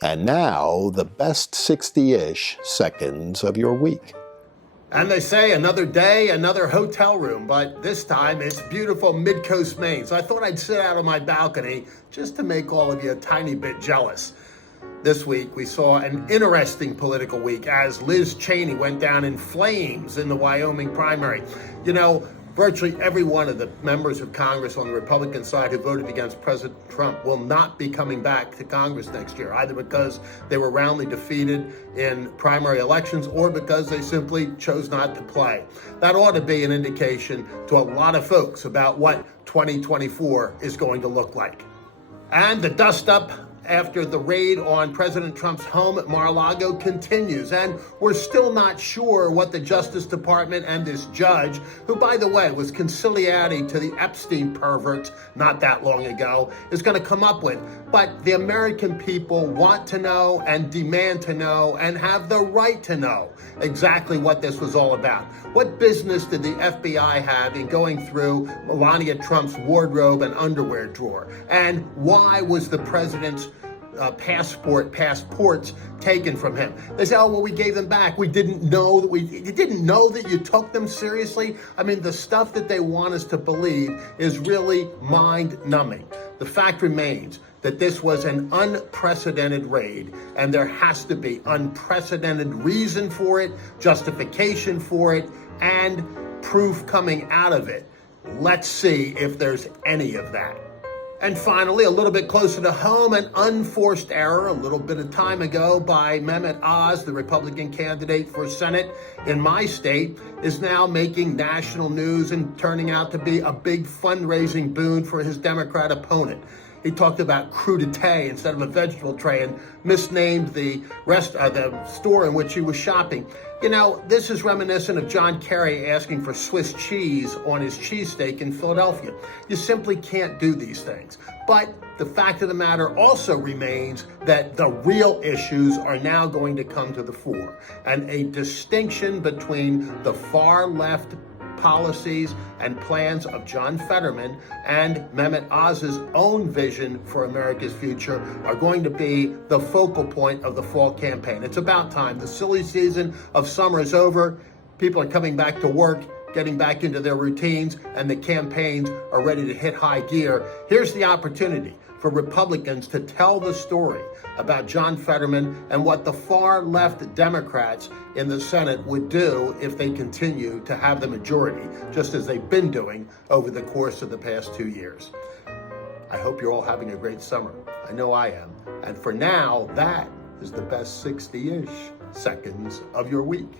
And now, the best 60-ish seconds of your week. And they say another day, another hotel room, but this time it's beautiful mid-coast Maine. So I thought I'd sit out on my balcony just to make all of you a tiny bit jealous. This week we saw an interesting political week as Liz Cheney went down in flames in the Wyoming primary. You know, virtually every one of the members of Congress on the Republican side who voted against President Trump will not be coming back to Congress next year, either because they were roundly defeated in primary elections or because they simply chose not to play. That ought to be an indication to a lot of folks about what 2024 is going to look like. And the dust-up after the raid on President Trump's home at Mar-a-Lago continues. And we're still not sure what the Justice Department and this judge, who, by the way, was conciliatory to the Epstein perverts not that long ago, is going to come up with. But the American people want to know and demand to know and have the right to know exactly what this was all about. What business did the FBI have in going through Melania Trump's wardrobe and underwear drawer? And why was the president's passports taken from him? They say, oh, well, we gave them back. We didn't know that you didn't know that you took them seriously. I mean, the stuff that they want us to believe is really mind-numbing. The fact remains that this was an unprecedented raid, and there has to be unprecedented reason for it, justification for it, and proof coming out of it. Let's see if there's any of that. And finally, a little bit closer to home, an unforced error a little bit of time ago by Mehmet Oz, the Republican candidate for Senate in my state, is now making national news and turning out to be a big fundraising boon for his Democrat opponent. He talked about crudité instead of a vegetable tray and misnamed the store in which he was shopping. You know, this is reminiscent of John Kerry asking for Swiss cheese on his cheesesteak in Philadelphia. You simply can't do these things. But the fact of the matter also remains that the real issues are now going to come to the fore. And a distinction between the far left policies and plans of John Fetterman and Mehmet Oz's own vision for America's future are going to be the focal point of the fall campaign. It's about time. The silly season of summer is over. People are coming back to work, getting back into their routines, and the campaigns are ready to hit high gear. Here's the opportunity for Republicans to tell the story about John Fetterman and what the far left Democrats in the Senate would do if they continue to have the majority, just as they've been doing over the course of the past 2 years. I hope you're all having a great summer. I know I am. And for now, that is the best 60-ish seconds of your week.